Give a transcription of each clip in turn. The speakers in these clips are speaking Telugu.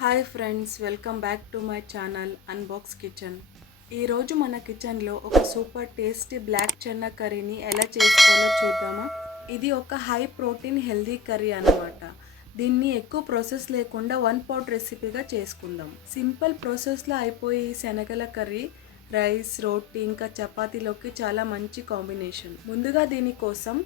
Hi friends, welcome back to my channel unbox kitchen. ఈరోజు మన కిచెన్లో ఒక సూపర్ టేస్టీ బ్లాక్ చెన్నా కర్రీని ఎలా చేసుకోవాలో చూద్దామా. ఇది ఒక హై ప్రోటీన్ హెల్దీ కర్రీ అన్నమాట. దీన్ని ఎక్కువ ప్రాసెస్ లేకుండా వన్ పాట్ రెసిపీగా చేసుకుందాం. సింపుల్ ప్రాసెస్లో అయిపోయి ఈ శనగల కర్రీ రైస్, రోటీ ఇంకా చపాతీలోకి చాలా మంచి కాంబినేషన్. ముందుగా దీనికోసం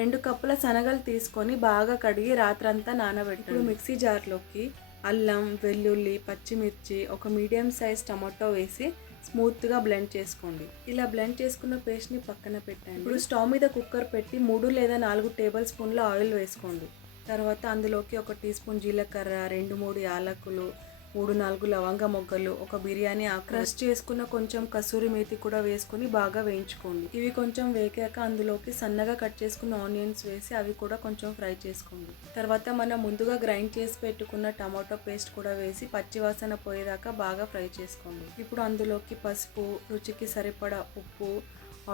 2 కప్పుల శనగలు తీసుకొని బాగా కడిగి రాత్రంతా నానబెట్టాలి. ఇప్పుడు మిక్సీ జార్లోకి అల్లం, వెల్లుల్లి, పచ్చిమిర్చి, ఒక మీడియం సైజ్ టమాటో వేసి స్మూత్గా బ్లెండ్ చేసుకోండి. ఇలా బ్లెండ్ చేసుకున్న పేస్ట్ని పక్కన పెట్టండి. ఇప్పుడు స్టవ్ మీద కుక్కర్ పెట్టి 3 లేదా 4 టేబుల్ స్పూన్ల ఆయిల్ వేసుకోండి. తర్వాత అందులోకి 1 టీ స్పూన్ జీలకర్ర, 2-3 యాలకులు, 3-4 లవంగ మొగ్గలు, ఒక బిర్యానీ ఆకు, క్రష్ చేసుకున్న కొంచెం కసూరి మేతి కూడా వేసుకొని బాగా వేయించుకోండి. ఇవి కొంచెం వేగాక అందులోకి సన్నగా కట్ చేసుకున్న ఆనియన్స్ వేసి అవి కూడా కొంచెం ఫ్రై చేసుకోండి. తర్వాత మనం ముందుగా గ్రైండ్ చేసి పెట్టుకున్న టమాటో పేస్ట్ కూడా వేసి పచ్చివాసన పోయేదాకా బాగా ఫ్రై చేసుకోండి. ఇప్పుడు అందులోకి పసుపు, రుచికి సరిపడా ఉప్పు,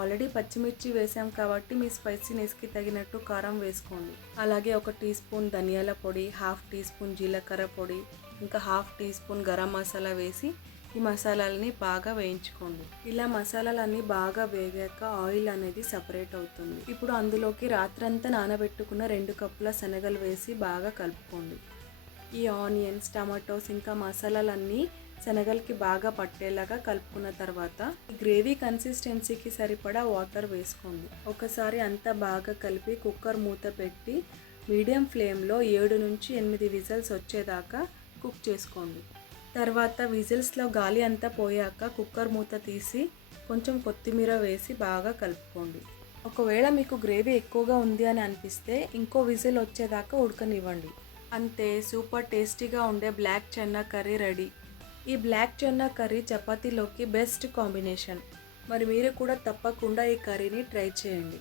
ఆల్రెడీ పచ్చిమిర్చి వేసాం కాబట్టి మీ స్పైసీనెస్కి తగినట్టు కారం వేసుకోండి. అలాగే 1 టీ స్పూన్ ధనియాల పొడి, 1/2 టీ స్పూన్ జీలకర్ర పొడి, ఇంకా 1/2 టీ స్పూన్ గరం మసాలా వేసి ఈ మసాలాలని బాగా వేయించుకోండి. ఇలా మసాలాలన్నీ బాగా వేగాక ఆయిల్ అనేది సపరేట్ అవుతుంది. ఇప్పుడు అందులోకి రాత్రంతా నానబెట్టుకున్న 2 కప్పుల శనగలు వేసి బాగా కలుపుకోండి. ఈ ఆనియన్స్, టమాటోస్ ఇంకా మసాలాలన్నీ శనగలకి బాగా పట్టేలాగా కలుపుకున్న తర్వాత గ్రేవీ కన్సిస్టెన్సీకి సరిపడా వాటర్ వేసుకోండి. ఒకసారి అంతా బాగా కలిపి కుక్కర్ మూత పెట్టి మీడియం ఫ్లేమ్లో 7 నుంచి 8 విజిల్స్ వచ్చేదాకా కుక్ చేసుకోండి. తర్వాత విజిల్స్లో గాలి అంతా పోయాక కుక్కర్ మూత తీసి కొంచెం కొత్తిమీర వేసి బాగా కలుపుకోండి. ఒకవేళ మీకు గ్రేవీ ఎక్కువగా ఉంది అని అనిపిస్తే ఇంకో విజిల్ వచ్చేదాకా ఉడకనివ్వండి. అంతే, సూపర్ టేస్టీగా ఉండే బ్లాక్ చెన్నా కర్రీ రెడీ. ఈ బ్లాక్ చెన్నా కర్రీ చపాతీలోకి బెస్ట్ కాంబినేషన్. మరి మీరు కూడా తప్పకుండా ఈ కర్రీని ట్రై చేయండి.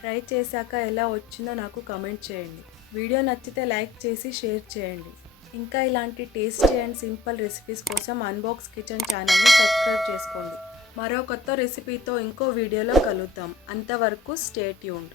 ట్రై చేశాక ఎలా వచ్చిందో నాకు కమెంట్ చేయండి. వీడియో నచ్చితే లైక్ చేసి షేర్ చేయండి. ఇంకా ఇలాంటి టేస్టీ అండ్ సింపుల్ రెసిపీస్ కోసం అన్బాక్స్ కిచెన్ ఛానల్ని సబ్స్క్రైబ్ చేసుకోండి. మరో కొత్త రెసిపీతో ఇంకో వీడియోలో కలుద్దాం. అంతవరకు స్టే ట్యూన్డ్.